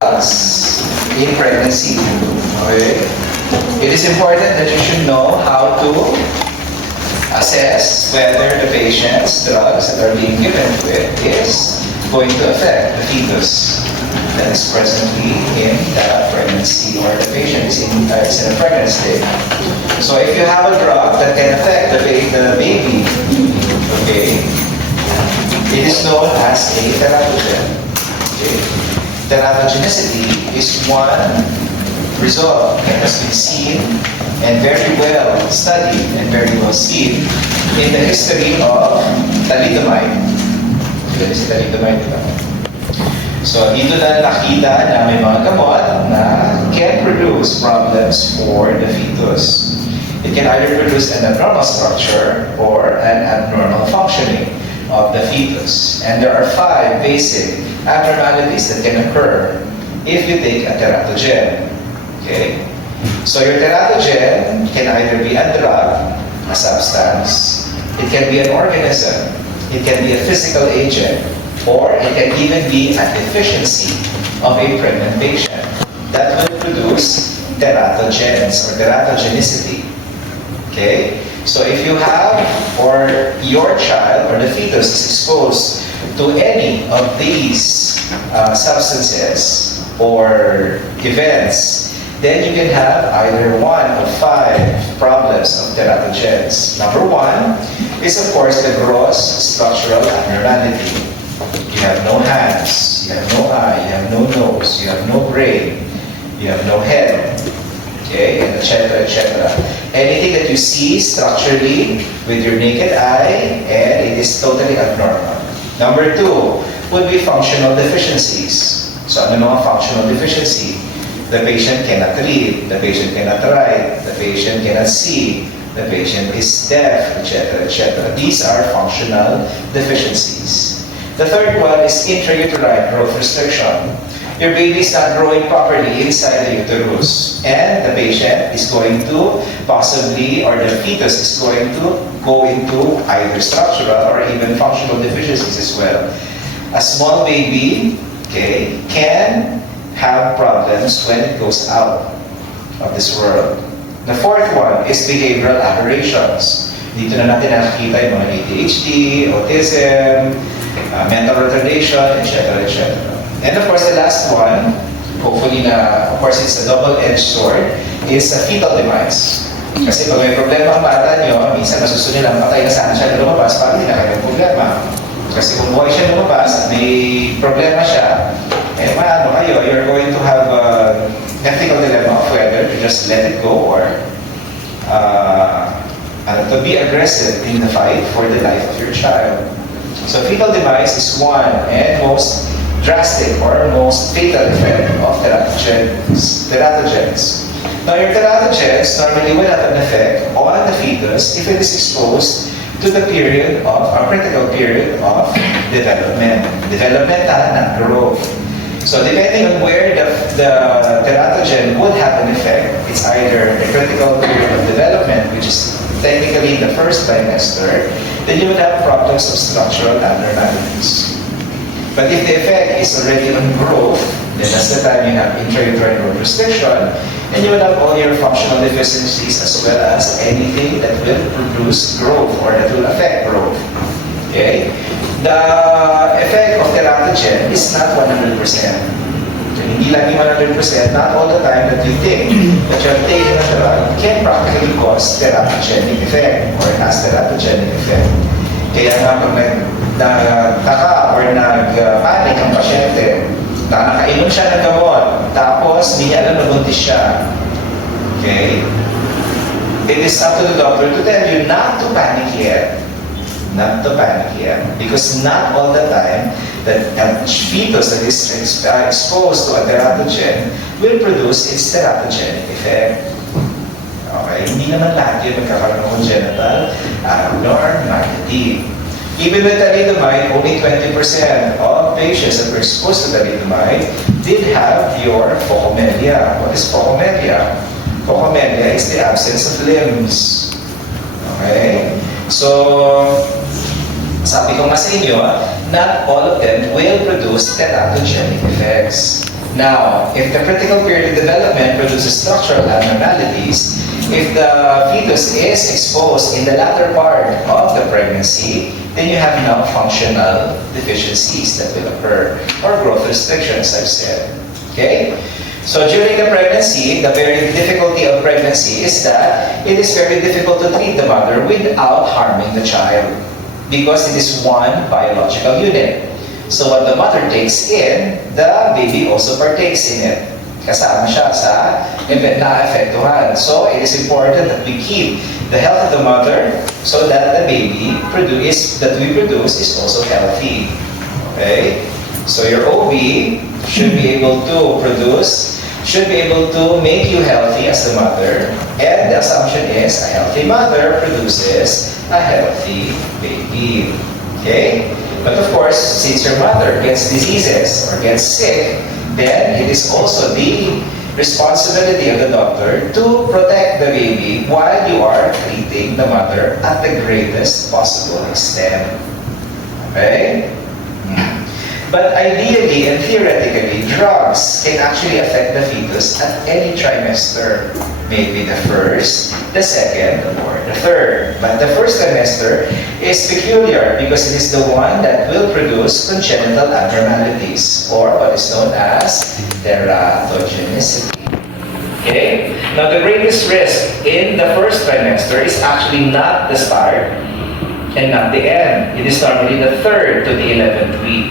drugs in pregnancy. Okay? It is important that you should know how to assess whether the patient's drugs that are being given to it is going to affect the fetus that is presently in the pregnancy, or the patient is in a pregnant state. So if you have a drug that can affect the baby, okay, it is known as a teratogen. Okay? Teratogenicity is one result that has been seen and very well studied and very well seen in the history of thalidomide. Okay, si thalidomide, diba? So, dito na nakita na may mga gamot na can produce problems for the fetus. It can either produce an abnormal structure or an abnormal functioning of the fetus. And there are 5 basic abnormalities that can occur if you take a teratogen. Okay? So your teratogen can either be a drug, a substance, it can be an organism, it can be a physical agent, or it can even be a deficiency of a pregnant patient that will produce teratogens or teratogenicity. Okay? So if you have, or your child or the fetus is exposed to any of these substances or events, then you can have either one of 5 problems of teratogens. Number 1 is, of course, the gross structural abnormality. You have no hands, you have no eye, you have no nose, you have no brain, you have no head, okay, and etc., etc. Anything that you see structurally with your naked eye, and it is totally abnormal. Number 2 would be functional deficiencies. So, ano mga functional deficiency? The patient cannot read, the patient cannot write, the patient cannot see, the patient is deaf, etc., etc. These are functional deficiencies. The third one is intrauterine growth restriction. Your baby is not growing properly inside the uterus, and the patient is going to possibly, or the fetus is going to go into either structural or even functional deficiencies as well. A small baby, okay, can have problems when it goes out of this world. The fourth one is behavioral aberrations. Dito na natin nakikita yung mga ADHD, autism, mental retardation, etc., etc. And of course, the last one, hopefully na, of course, it's a double-edged sword, is a fetal demise. Kasi pag may problema ang bata nyo, minsan masusunod lang, patay na sana siya na lumabas, parang hindi na kayong problema. Kasi kung buhay siya lumabas at may problema siya, eh, maano kayo, you're going to have a ethical dilemma of whether to just let it go or to be aggressive in the fight for the life of your child. So fetal demise is one and most drastic or most fatal effect of teratogens. Now your teratogens normally will have an effect on the fetus if it is exposed to the period of, a critical period of development. Developmental, not growth. So depending on where the teratogen would have an effect, it's either a critical period of development, which is technically the first trimester, then you would have problems of structural abnormalities. But if the effect is already on growth, then that's the time you have intrauterine growth restriction, and you will have all your functional deficiencies as well as anything that will produce growth or that will affect growth. Okay? The effect of teratogen is not 100%. So, hindi lagi 100%, not all the time that you think that you're taking a drug can practically cause teratogenic effect or has teratogenic effect. Kaya nga pag nagtaka or nag-panic ang pasyente, nakainom siya ng gamot, tapos hindi niya alam na buntis siya. Okay? It is up to the doctor to tell you not to panic yet. Not to panic yet. Because not all the time that a fetus that is exposed to a teratogen will produce its teratogenic effect. Okay? Hindi naman lahat yun magkakaroon ng congenital abnormality. Even with thalidomide, only 20% of patients that were exposed to thalidomide did have your phocomelia. What is phocomelia? Phocomelia is the absence of limbs. Okay? So, sabi ko nga sa inyo, not all of them will produce teratogenic effects. Now, if the critical period of development produces structural abnormalities, if the fetus is exposed in the latter part of the pregnancy, then you have now functional deficiencies that will occur, or growth restrictions, I've said. Okay? So during the pregnancy, the very difficulty of pregnancy is that it is very difficult to treat the mother without harming the child, because it is one biological unit. So what the mother takes in, the baby also partakes in it. Kasama siya sa event na affectuhan. So it is important that we keep the health of the mother so that the baby that we produce is also healthy. Okay? So your OB should be able to make you healthy as the mother, and the assumption is a healthy mother produces a healthy baby. Okay? But of course, since your mother gets diseases or gets sick, then it is also the responsibility of the doctor to protect the baby while you are treating the mother at the greatest possible extent. Okay? But ideally and theoretically, drugs can actually affect the fetus at any trimester. Maybe the first, the second, or the third. But the first trimester is peculiar because it is the one that will produce congenital abnormalities, or what is known as teratogenicity. Okay? Now the greatest risk in the first trimester is actually not the start and not the end. It is normally the 3rd to the 11th week.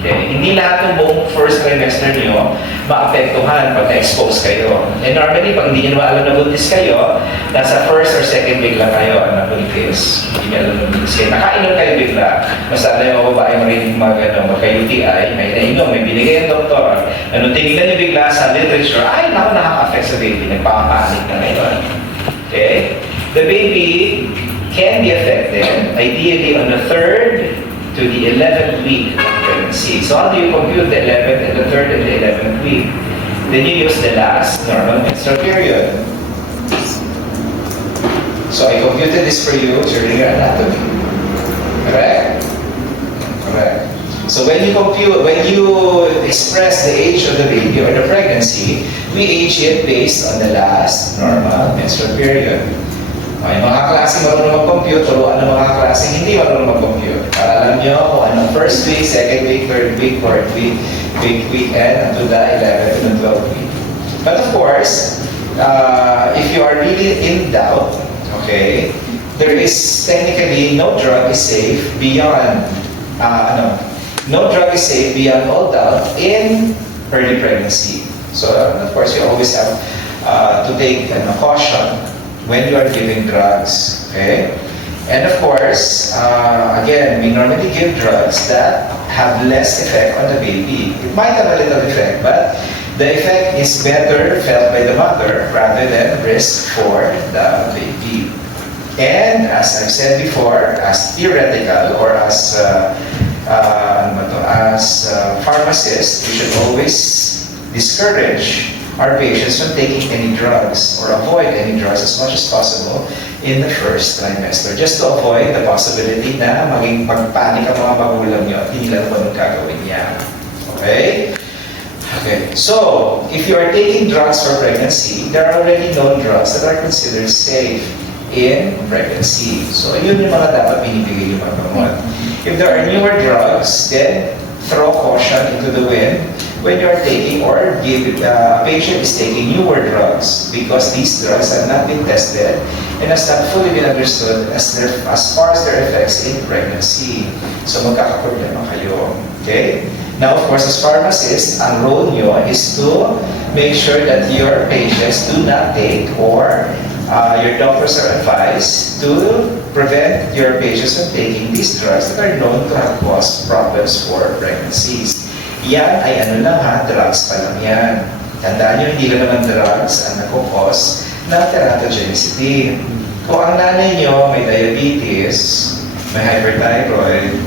Okay? Hindi lahat ng buong first trimester nyo maapektuhan pag na-expose kayo. And normally, pag hindi nyo alam na buntis kayo, nasa first or second week lang kayo na buntis. Hindi nyo alam na buntis kayo. Nakainom kayo bigla. Masala yung babae marinig mga gano'n, magka-UTI, may nainom, may binigay ang doktor. Ano, tinignan nyo bigla sa literature, ay, naku, nakaka-affect sa baby. Nagpapanic na ngayon. Okay? The baby can be affected, ideally on the 3rd to the 11th week of pregnancy. So how do you compute the 11th and the 3rd and the 11th week? Then you use the last normal menstrual period. So I computed this for you during your anatomy. Correct? Correct. So when you express the age of the baby or the pregnancy, we age it based on the last normal menstrual period. Okay, mga klase marunong mag-compute, turuan ng mga klase hindi marunong mag-compute. Para alam nyo kung anong first week, second week, third week, fourth week, weekend, up to the 11th and 12th week. But of course, if you are really in doubt, okay, there is technically no drug is safe beyond, no drug is safe beyond all doubt in early pregnancy. So of course, you always have to take caution when you are giving drugs, okay? And of course, again, we normally give drugs that have less effect on the baby. It might have a little effect, but the effect is better felt by the mother rather than risk for the baby. And as I've said before, as theoretical or as pharmacists, we should always discourage our patients from taking any drugs or avoid any drugs as much as possible in the first trimester, just to avoid the possibility na maging pagpanik ang mga magulang nyo at hindi lang naman gagawin niya. Okay? Okay. So, if you are taking drugs for pregnancy, there are already known drugs that are considered safe in pregnancy. So, yun yung mga dapat binibigay yung mga gamot. If there are newer drugs, then throw caution into the wind when you are taking or a patient is taking newer drugs, because these drugs have not been tested and has not fully been understood as far as their effects in pregnancy. So magkakaproblema kayo. Okay? Now, of course, as pharmacists, ang role nyo is to make sure that your patients do not take, or your doctors are advised to prevent your patients from taking these drugs that are known to have caused problems for pregnancies. Yan ay drugs pa lang yan. Tandaan nyo, hindi lang naman drugs ang nagkukos ng teratogenicity. Kung ang nanay nyo may diabetes, may hyperthyroid,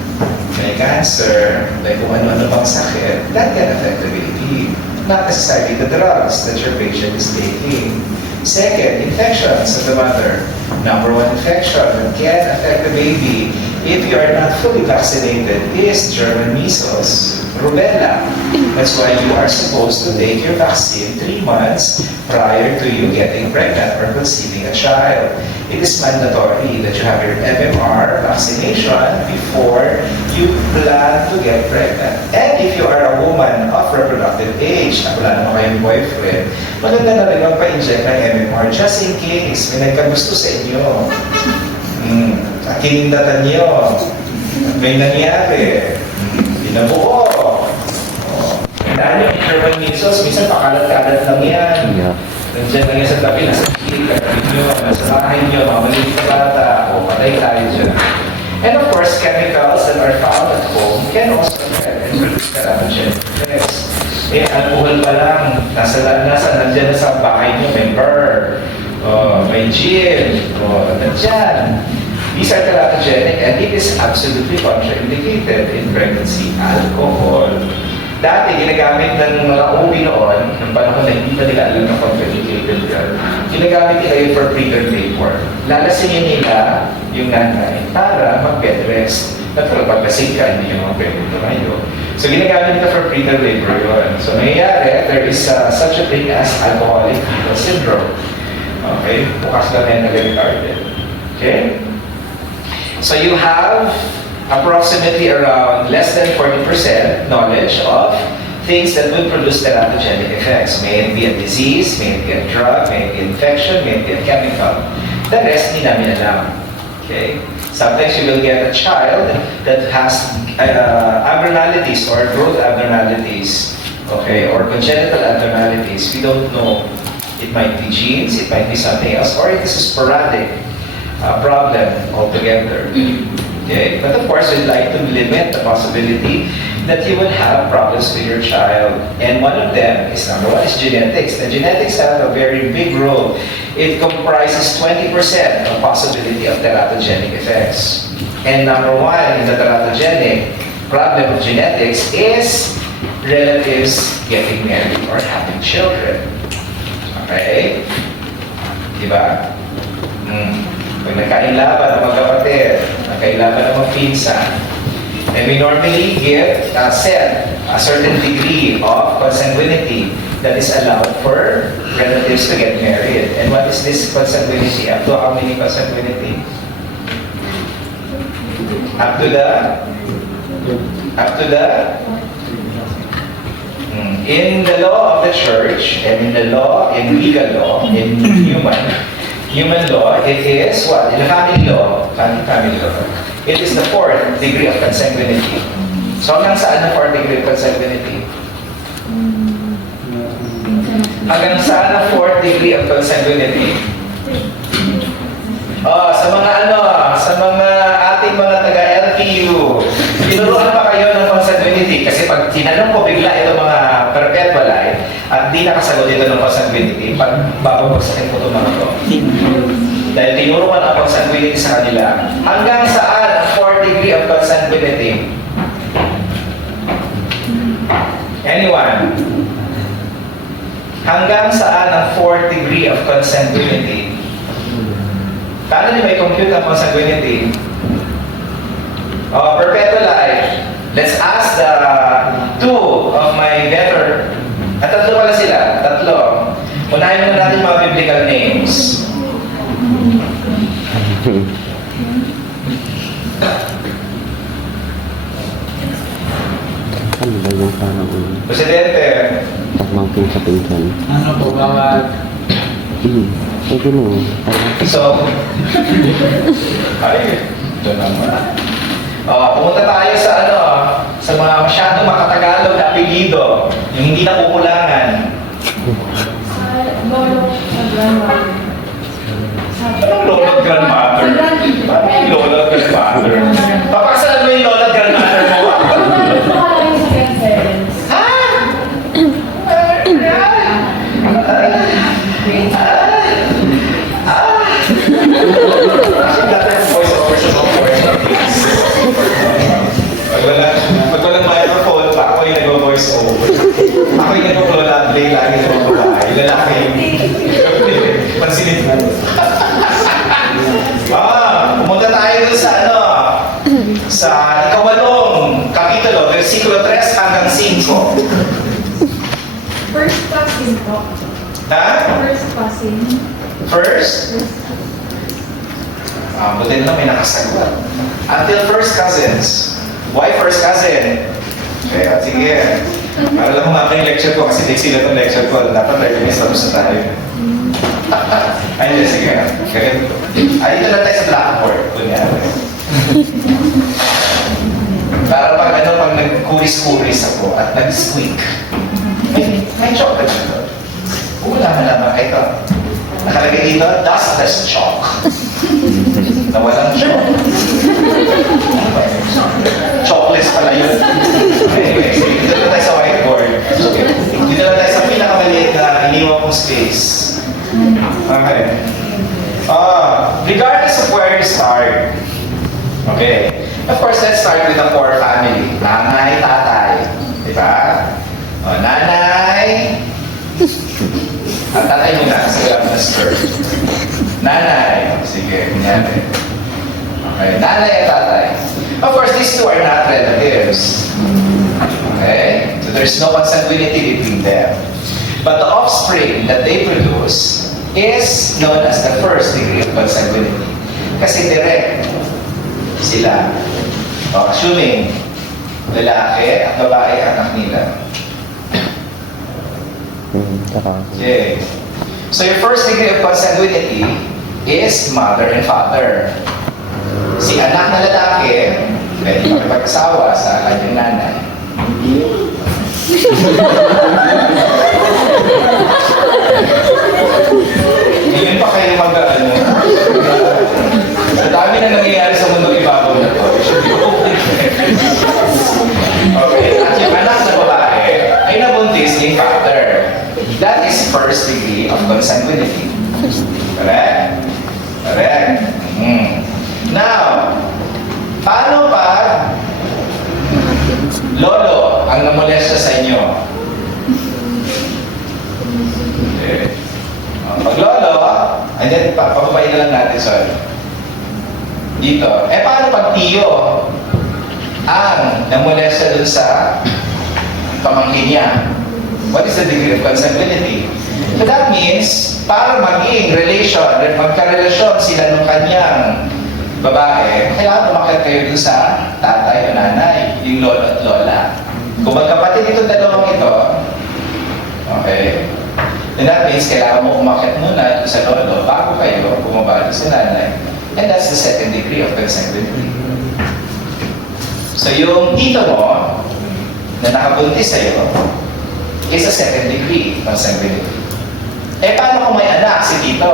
may cancer, may kung ano-ano pang sakit, that can affect the baby. Not necessarily the drugs that your patient is taking. Second, infections of the mother. Number one infection that can affect the baby if you are not fully vaccinated, is German measles, rubella. That's why you are supposed to take your vaccine 3 months prior to you getting pregnant or conceiving a child. It is mandatory that you have your MMR vaccination before you plan to get pregnant. And if you are a woman of reproductive age, na wala naman kayong boyfriend, maganda na rin magpa-inject ng MMR just in case may nagkagusto sa inyo. Kinindatan niyo. May nangyari. Binabuo. Dahil yung German measles, minsan pakalat-kalat lang yan. Nandiyan lang yan sa tabi, nasa kilig, katabi nyo, nasa bahay nyo, mga maliit na bata, o patay tayo dyan. And of course, chemicals that are found at home can also affect and produce teratogenic effects. Alcohol pa lang, nandiyan na sa bahay nyo, may burr, may gin, nandiyan. These are teratogenic and it is absolutely contraindicated in pregnancy. Alcohol. Dati, ginagamit ng mga ubi noon, ng panahon na hindi pa nila alam na contraindicated yan, ginagamit nila yun for preterm labor. Lalasingin nila yung nanay para mag-bed rest. Natural, pagkasing ka, hindi yung mga pwede tumayo. So, ginagamit nila for preterm labor yun. So, nangyayari, there is such a thing as alcoholic fetal syndrome. Okay? Bukas lang mentally retarded. Okay? So, you have approximately around less than 40% knowledge of things that would produce teratogenic effects. May it be a disease, may it be a drug, may it be infection, may it be a chemical. The rest, hindi namin alam. Okay? Sometimes you will get a child that has abnormalities or growth abnormalities, okay, or congenital abnormalities. We don't know. It might be genes, it might be something else, or it is a sporadic problem altogether. Okay? But of course, we'd like to limit the possibility that you would have problems with your child. And one of them is, number one, is genetics. The genetics have a very big role. It comprises 20% of possibility of teratogenic effects. And number one in the teratogenic problem of genetics is relatives getting married or having children. Okay? Diba? Pag nagkailaban ng magkapatid, nagkailaban ng mga pinsan, and we normally give, set a certain degree of consanguinity that is allowed for relatives to get married. And what is this consanguinity? Up to how many consanguinity? Up to the in the law of the church and in the law, in legal law, in human law, it is what? In the family law, it is the 4th degree of consanguinity. So hanggang saan ang 4th degree of consanguinity? Hanggang saan ang 4th degree of consanguinity? Sa mga ating mga taga-LTU, tinuruan pa kayo ng consanguinity kasi pag tinanong ko bigla itong mga perpetualite at di nakasagot ito ng consanguinity, pag babagsakin ko itong mga to. Dahil tinuruan ang consanguinity sa kanila, hanggang saan ang 4th degree of consanguinity? Anyone? Hanggang saan ang 4th degree of consanguinity? Paano niyo may compute ang consanguinity? Perpetual life. Let's ask the 2 of my better. Tatlo pala sila. Tatlo. Unahin muna natin mga biblical names. Ano ba yung parang Presidente. pagmangkin sa pinsan? Ano po bawat? Ito no. So, ay, ito naman. Pumunta tayo sa sa mga masyadong makatagalog na apelido, yung hindi na kukulangan. Lolo at grandmother. Anong lolo at grandmother? Paano yung lolo at grandmother? Papasalan mo yung lolo at grandmother mo. Pag walang microphone pa, ako yung nag-voice over. Ako yung nag-play lagi sa mga babae. Lalaki yung pansinin mo. Pumunta tayo dun sa sa ikawalong kapitulo, versikulo 3 hanggang 5. First cousin po. Ha? First cousin. First? Buti na lang may nakasagot. Until first cousins. Why first cousin? Kaya, sige. Para lang humapa yung lecture ko kasi sila itong lecture ko. Dapat 30 minutes tapos na tayo. Ayun, sige. Ay, dito lang tayo sa blackboard. Kunyari. Para pag nag-kuris-kuris ako at nag-squeak. May chocolate dito. Wala na naman. Ito. Nakalagay dito, dustless chalk. Nawalang chalk. Chalkless pala yun. Anyway, dito na tayo sa whiteboard. Dito na tayo sa pinakamaliit na iniwan kong space. Okay. Regardless of where you start. Okay. Of course, let's start with the core family. Nanay, tatay. Diba? Nanay. Ang tatay mo na, sa love na skirt. Nanay. Sige, kunyari. Okay. Nanay at tatay. Of course, these two are not relatives. Okay? So there's no consanguinity between them. But the offspring that they produce is known as the first degree of consanguinity. Kasi direct sila. Assuming lalaki at babae anak nila. Okay. So your first degree of consanguinity is mother and father. Si anak na lalaki, pwede makipag-asawa sa kanyang nanay. Ngayon pa kayo mag-ano. Sa dami na nangyayari sa mundo ibabaw na to. Okay, at yung anak na babae ay nabuntis ng father. That is first degree of consanguinity. Correct? Correct. Now, paano pag lolo ang namolesta sa inyo? Okay. Pag lolo, and then papabayin na lang natin, sorry. Dito. Paano pag tiyo ang namolesta dun sa pamangkin niya? What is the degree of consanguinity? So that means, para maging magkarelasyon sila ng kanyang babae, kailangan umakyat kayo dun sa tatay o nanay, yung lolo at lola. Kung magkapatid itong dalawang ito, okay, then that means kailangan mo umakyat muna dun sa lolo bago kayo bumaba dun sa nanay. And that's the second degree of consanguinity. So yung tito mo na nakabuntis sa'yo is a second degree consanguinity. Paano kung may anak si tito?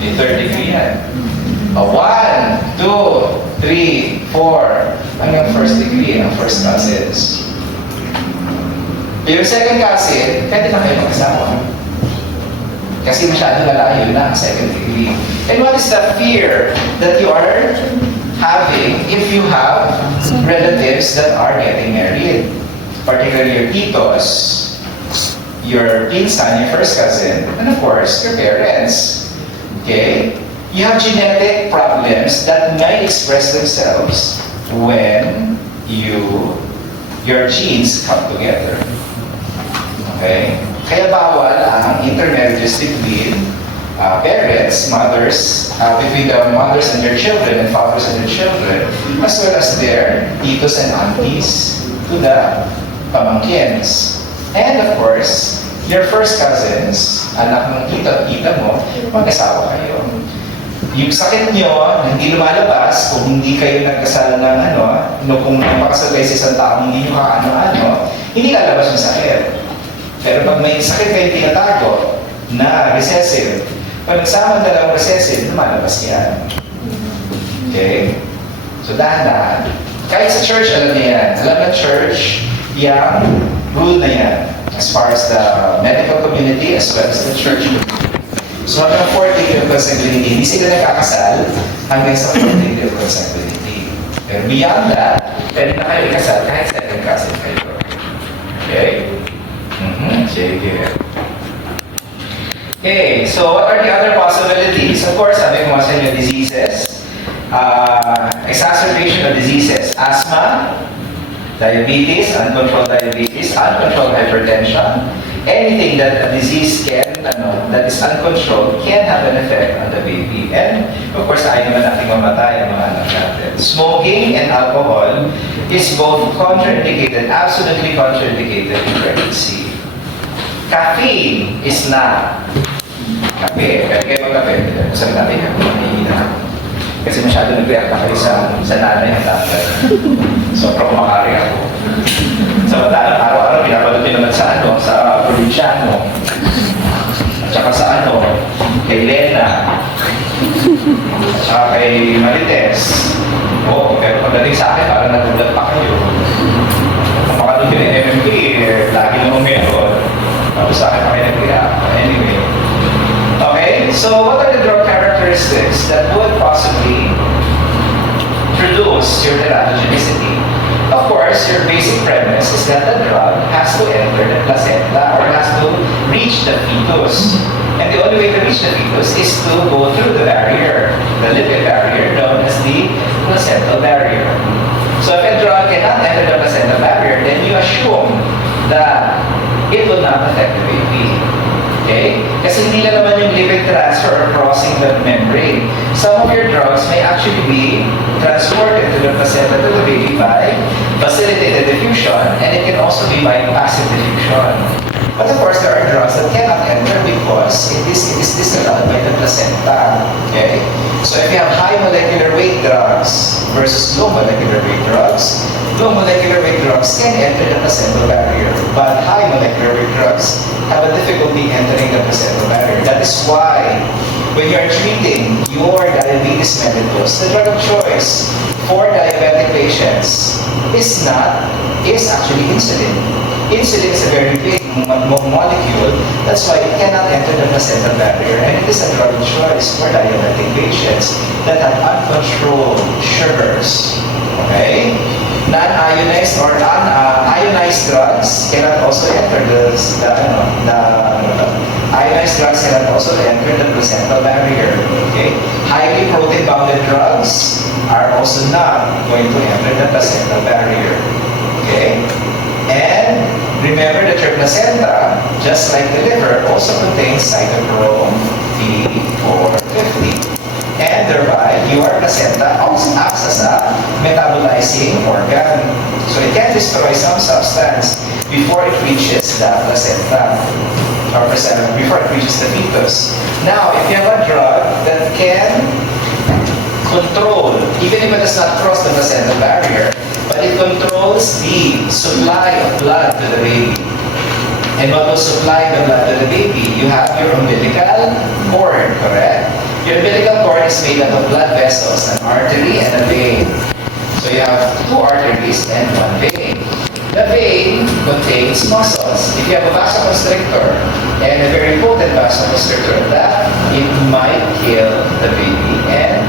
Yung third degree yan. 1, 2, 3, 4, hanggang first degree ng first cousins. Yung second cousin, pwede na kayo mag-asawa. Kasi masyado lalayo na ang second degree. And what is the fear that you are having if you have relatives that are getting married? Particularly your titos, your pinsan, your first cousin, and of course, your parents. Okay? You have genetic problems that might express themselves when your genes come together. Okay? Kaya bawal ang intermarriages between parents, mothers, between the mothers and their children and fathers and their children, as well as their titos and aunties to the pamangkins. And of course, your first cousins, anak ng tito at tita mo, mag-asawa kayo. Yung sakit nyo, hindi lumalabas kung hindi kayo nagkasal ng kung napakasal kayo sa isang taong hindi nyo kaano-ano, hindi lalabas yung sakit. Pero pag may sakit kayo tinatago na recessive, pag nagsama dalawang recessive, lumalabas yan. Okay? So dahan-dahan. Kahit sa church, alam niya yan. Alam ng church, yung rule na yan. As far as the medical community, as well as the church community. So hanggang 4th degree of consanguinity, hindi sila nagkakasal hanggang sa 4th degree of consanguinity. Pero beyond that, pwede na kayo ikasal kahit second cousin kayo. Okay? Sige. Okay, so what are the other possibilities? Of course, sabi ko sa inyo, diseases. exacerbation of diseases, asthma, diabetes, uncontrolled hypertension, anything that a disease that is uncontrolled can have an effect on the baby. And of course, ayaw naman natin mamatay ang mga anak natin. Smoking and alcohol is both contraindicated, absolutely contraindicated in pregnancy. Caffeine is not. Kape, kayo magkape. Sabi natin, mahihina. Kasi masyado nag-react na kayo sa nanay at tatay. Sobrang kumakari ako. Samantalang araw-araw, pinapalot nyo naman sa probinsyano. At saka sa kay Lena. At saka kay Marites. Oo, pero pagdating sa akin, parang nagulat pa kayo. Kung makalot yun yung MMK, lagi namang meron. Tapos sa akin pa kayo nag-react. Anyway. Okay, so what are the drug characteristics that would possibly produce your teratogenicity? Of course, your basic premise is that the drug has to enter the placenta or has to reach the fetus. And the only way to reach the fetus is to go through the barrier, the lipid barrier known as the placental barrier. So if a drug cannot enter the placental barrier, then you assume that it will not affect the baby. Okay? Kasi hindi lang naman yung lipid transfer or crossing the membrane. Some of your drugs may actually be transported to the placenta to the baby by facilitated diffusion, and it can also be by passive diffusion. But of course, there are drugs that cannot enter because it is disallowed by the placenta. Okay? So if you have high molecular weight drugs versus low molecular weight drugs can enter the placental barrier, but high molecular weight drugs have a difficulty entering the placental barrier. That is why when you are treating your diabetes mellitus, the drug of choice for diabetic patients is actually insulin. Insulin is a very big molecule, that's why it cannot enter the placental barrier, and it is a drug of choice for diabetic patients that have uncontrolled sugars. Okay? Non-ionized or ionized drugs cannot also enter the ionized drugs cannot also enter the placental barrier. Okay? Highly protein-bounded drugs are also not going to enter the placental barrier. Okay? And remember that your placenta, just like the liver, also contains cytochrome P450. And thereby, your placenta also acts as a metabolizing organ. So it can destroy some substance before it reaches the placenta, or before it reaches the fetus. Now, if you have a drug that can control, even if it does not cross the placental barrier, but it controls the supply of blood to the baby. And what will supply the blood to the baby? You have your umbilical cord, correct? Your umbilical cord is made up of blood vessels, an artery and a vein. So you have two arteries and one vein. The vein contains muscles. If you have a vasoconstrictor and a very potent vasoconstrictor, that it might kill the baby and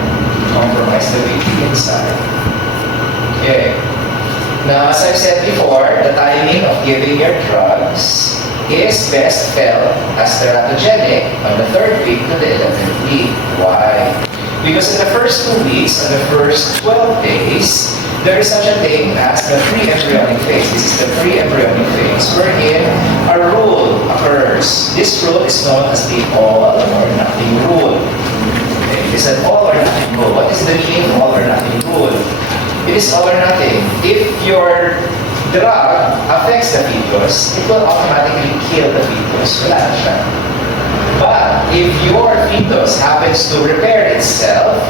compromise the baby inside. Okay. Now, as I've said before, the timing of giving your drugs is best felt as teratogenic on the 3rd week to the 11th week. Why? Because in the first 2 weeks, or the first 12 days, there is such a thing as the pre-embryonic phase. This is the pre-embryonic phase wherein a rule occurs. This rule is known as the all or nothing rule. Okay. It is an all or nothing rule. What is the meaning of all or nothing rule? It is all or nothing. If your drug affects the fetus, it will automatically kill the fetus. Wala na siya. But if your fetus happens to repair itself,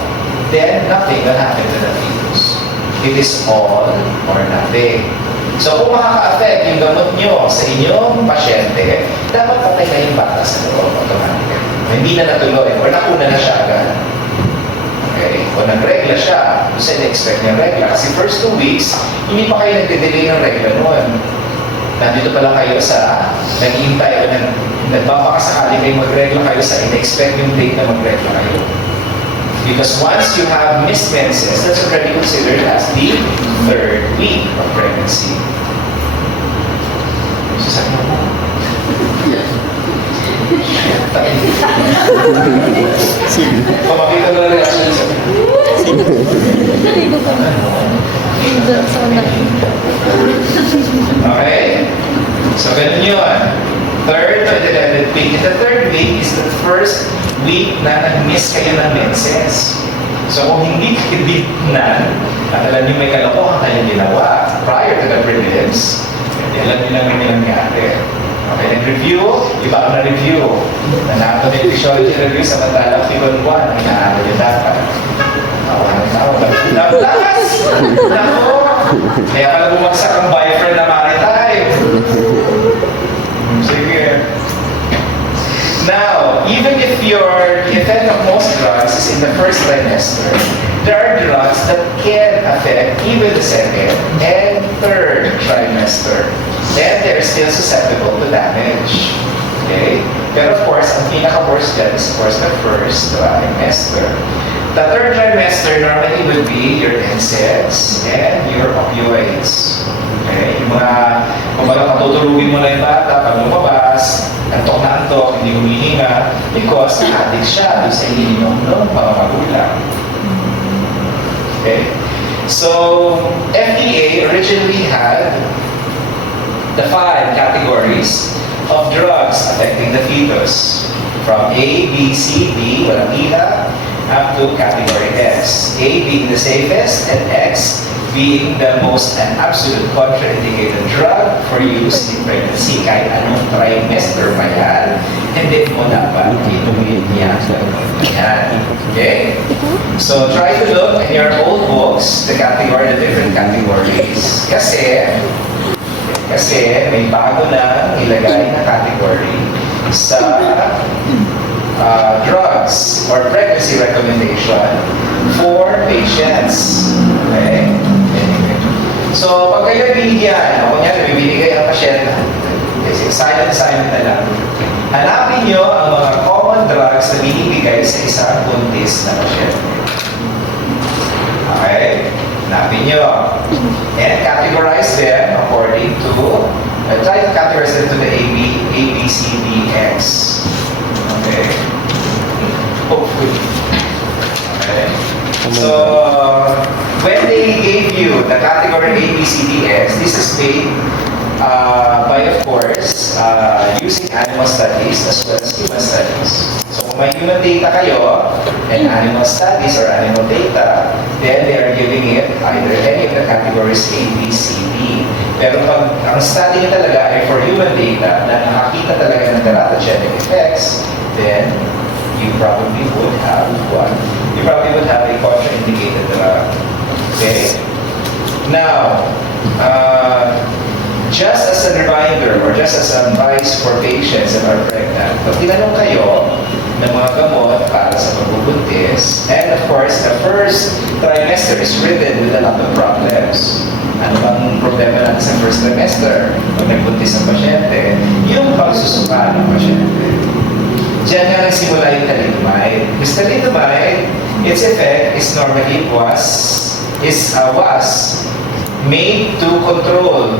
then nothing will happen to the fetus. It is all or nothing. So kung makaka-affect yung gamot nyo sa inyong pasyente, dapat patay na yung bata sa loob automatically. Hindi na natuloy or nakuna na siya agad. Okay? O nagregla siya, kasi na-expect niya regla. Kasi first 2 weeks, hindi pa kayo nagde-delay ng regla noon. Nandito pala kayo sa naghihintay o nagbabakasakali kayo magregla kayo sa ina-expect yung date na magregla kayo. Because once you have missed menses, that's already considered as the 3rd week of pregnancy. Sasabi mo, Kung makita mo na reaction sa Naligo ka. Doon sa unak. Okay? So, ganun yun. Third to 11th week. And the third week is the first week na nag-miss kayo ng menses. So, kung hindi kayo na, at alam niyo may kalokohan kayong ginawa prior to the prelims, alam niyo naman yung nangyari. Okay, nag-review, iba ang na-review. Nanapon yung physiology review sa matalang figure 1, inaaral niyo dapat. Tawa. Nakas! Nako! Kaya pala bumagsak ang boyfriend na maritime. Sige. Now, even if the effect of most drugs is in the first trimester, there are drugs that can affect even the second and third trimester. Then they're still susceptible to damage. Okay? But of course, ang pinaka-worst dyan is of course the first trimester. The third trimester normally would be your NSAIDs and your opioids. Okay? Yung mga, kumbaga patutulugin mo na yung bata pag lumabas, antok na antok, hindi humihinga, because addict siya doon sa iniinom ng mga magulang. Okay? So, FDA originally had the 5 categories of drugs affecting the fetus. From A, B, C, D, walang iha, up to category X. A being the safest and X being the most and absolute contraindicated drug for use in pregnancy. Kahit anong trimester pa yan, hindi mo dapat inumin yan. Okay? So try to look in your old books, the different categories. Kasi may bago na ilagay na category sa drugs or pregnancy recommendation for patients. Okay? So, pag kayo binigyan, o kunyari, bibigay ang pasyente, kasi silent na lang, hanapin nyo ang mga common drugs na binibigay sa isang buntis na pasyente. Okay? Hanapin nyo. And categorize them according to, try to categorize them to the A, B, C, D, X. Okay. Hopefully. Okay. So, when they gave you the category A, B, C, D, X, this is made by, of course, using animal studies as well as human studies. So, kung may human data kayo and animal studies or animal data, then they are giving it either any of the categories A, B, C, D. Pero pag ang study niya talaga ay for human data na nakakita talaga ng teratogenic effects, then you probably would have what? You probably would have a contraindicated drug. Okay? Now, just as a reminder or just as advice for patients that are pregnant, pag tinanong kayo ng mga gamot para sa pagbubuntis, and of course, the first trimester is ridden with a lot of problems. Ano bang problema natin sa first trimester? Pag nagbuntis ang pasyente, yung pagsusuka ng pasyente. Diyan nga nagsimula yung thalidomide. This thalidomide, its effect is normally was made to control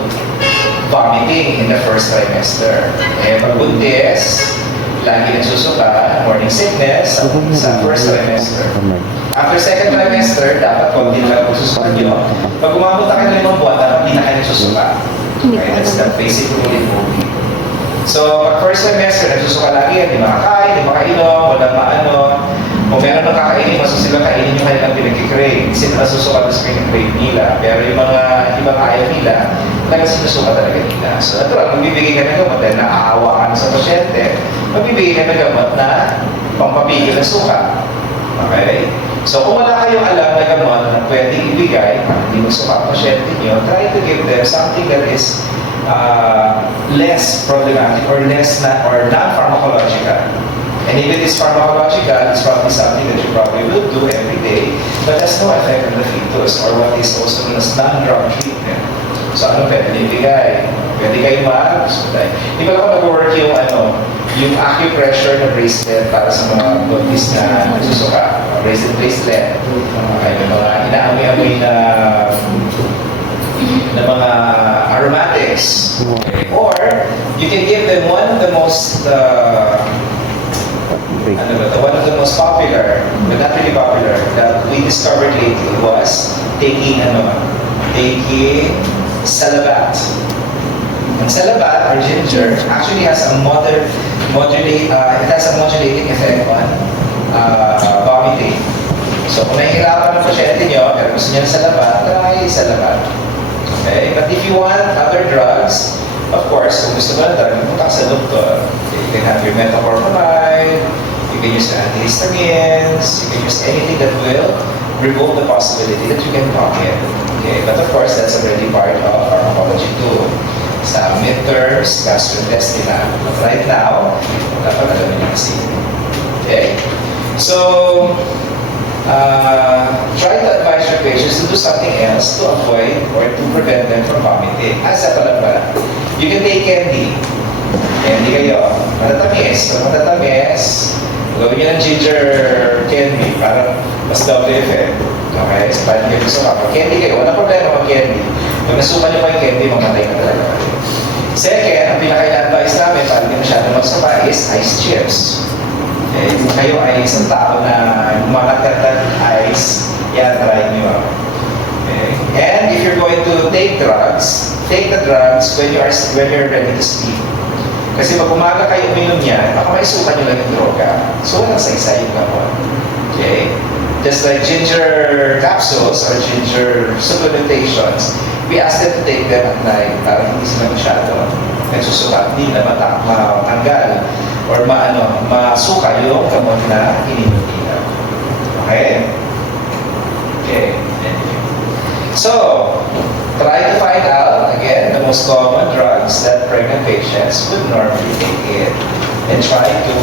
vomiting in the first trimester. Eh, pagbuntis, lagi nagsusuka, morning sickness sa first trimester. After second trimester, dapat konti lang pagsusuka nyo. Pag umabot na kayo ng 5 buwan, dapat hindi na kayo nagsusuka. Okay, that's the basic rule in movie. So, pag first trimester, nagsusuka lagi, hindi makakain, hindi makainom, walang maano. Kung meron nang kakainin, mas sila kainin yung kanilang pinag-crave. Sila nasusuka doon sa pinag-crave nila. Pero yung mga ibang ayaw nila, talagang sinusuka talaga nila. So, natural, magbibigay ka ng gamot dahil naaawa ka sa pasyente, magbibigay ka ng gamot na pampapigil ng suka. Okay? So, kung wala kayong alam na gamot na pwedeng ibigay, hindi mo suka ang pasyente nyo, try to give them something that is less problematic or non-pharmacological. And if it is pharmacological, it's probably something that you probably will do every day, but has no effect on the fetus or what is also known as non-drug treatment. So ano pwede ibigay? Pwede kayo mag-hospital. Di ba ako nag-work yung acupressure na bracelet para sa mga buntis na nagsusuka. Bracelet. Okay, yung mga inaamoy-amoy na mga aromatics. Okay. Or, you can give them one of the most Okay. ano ba, one of the most popular, but not really popular, that we discovered lately was taking salabat. Ang salabat or ginger actually has a it has a modulating effect on vomiting. So kung nahihirapan ang pasyente nyo, pero gusto nyo ng salabat, try salabat. Okay? But if you want other drugs, of course, kung gusto mo ng drug, pumunta ka sa doktor. You can have your metoclopramide, you can use antihistamines, you can use anything that will remove the possibility that you can vomit. Okay? But of course, that's already part of pharmacology too. Sa midterms, gastrointestinal. But right now, wala pa nalamin ng kasi. Okay? So, try to advise your patients to do something else to avoid or to prevent them from vomiting. Asa pala. You can take candy. Candy kayo. Matatamis. So, matatamis. Gawin nyo ng ginger candy para mas double effect. Okay? So, parang kayo gusto ka. Pag candy kayo, walang problema mag-candy. Pag nasukan nyo pa yung candy, mamatay ka talaga. Second, ang pinaka-advice namin para hindi masyado magsama is ice chips. Okay? Kung kayo ay isang tao na umakatkat ice, yan, try nyo. Okay? And if you're going to take the drugs when you're ready to sleep. Kasi pag umaga kayo uminom yan, baka maisukan nyo lang yung droga. So, walang sa-isa yung gamot. Okay? Just like ginger capsules or ginger supplementations, we ask them to take them at night para hindi sila masyado nagsusukat, hindi na matanggal or masuka yung gamot na ininom nila. Okay? Okay. So, try to find out, again, the most common drugs that pregnant patients would normally take in and try to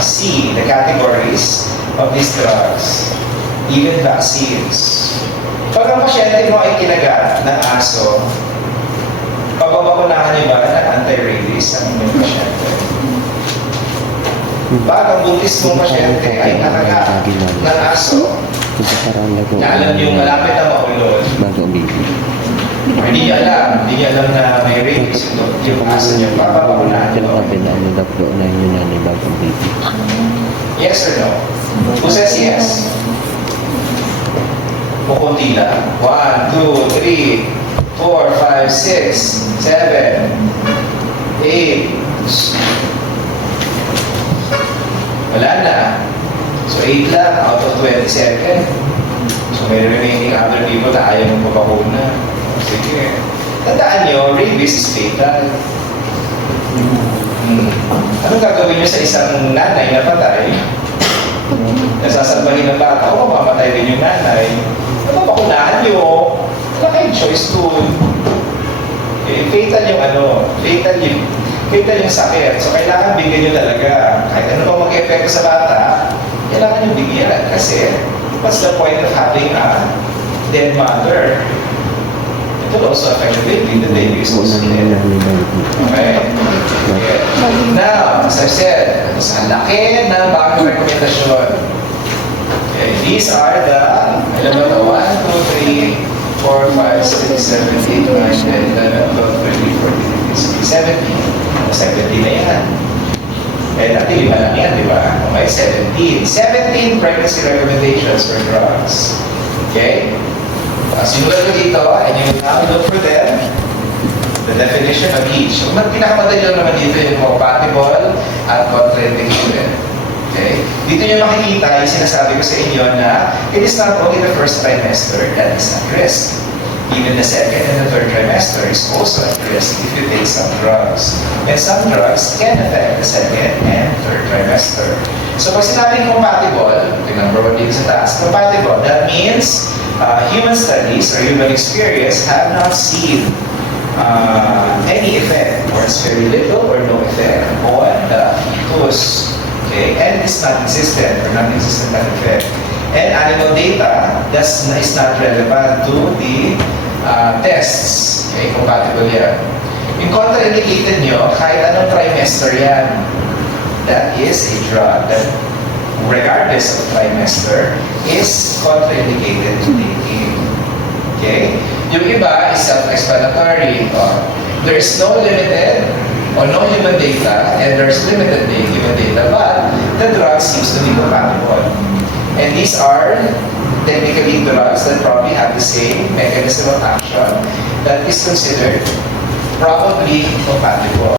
see the categories of these drugs, even vaccines. Pag ang pasyente mo ay kinagat ng aso, pababakunahan niyo ba ng anti-rabies ang inyong pasyente? Pag ang buntis mong pasyente ay nakagat ng aso, na alam niyo malapit na maulod, Bago ang baby. hindi niyo alam na may rabies yung aso niyo, pababakunahan niyo. Kailangan din na ano daw po na yun na ni bago ang baby. Yes or no? Who says yes? Kukunti lang. 1, 2, 3, 4, 5, 6, 7, 8. Wala na. So 8 lang out of 27. So may remaining other people na ayaw mong papakuna. Sige. Tandaan nyo, rabies is fatal. Anong gagawin nyo sa isang nanay na patay? Nasasalbahin ng bata, o mamamatay rin yung nanay. Napapakunahan nyo. Wala kayong choice doon. Okay, fatal yung sakit. So kailangan bigyan nyo talaga. Kahit ano pa mag-epekto sa bata, kailangan nyo bigyan. Kasi, what's the point of having a dead mother? It will also affect the baby. The baby is also dead. Okay? Okay. Now, as I've said, ang laki ng bagong rekomendasyon. Okay, these are the, alam mo na, 1, 2, 3, 4, 5, 6, 7, 8, 9, 10, 11, 12, 13, 14, 15, 16, 17. 17 na yan. Eh, dati 5 lang yan, di ba? Okay, 17. 17 pregnancy recommendations for drugs. Okay? Sinulat ko dito, and you now look for them. The definition of each. Ang pinakamadali lang naman dito yung compatible at contraindicated. Okay? Dito nyo makikita yung sinasabi ko sa inyo na it is not only the first trimester that is at risk. Even the second and the third trimester is also at risk if you take some drugs. And some drugs can affect the second and third trimester. So pag sinabing compatible, yung number 1 dito sa taas, compatible, that means human studies or human experience have not seen any effect, or it's very little or no effect on the fetus. Okay? And it's non-existent or non-existent that effect. And animal data is not relevant to the tests. Okay? Compatible yan. Yung contraindicated nyo, kahit anong trimester yan, that is a drug that, regardless of trimester, is contraindicated to taking. Okay? Yung iba is self-explanatory. There is no limited or no human data, and there's limited human data, but the drug seems to be compatible. And these are technically drugs that probably have the same mechanism of action that is considered probably compatible.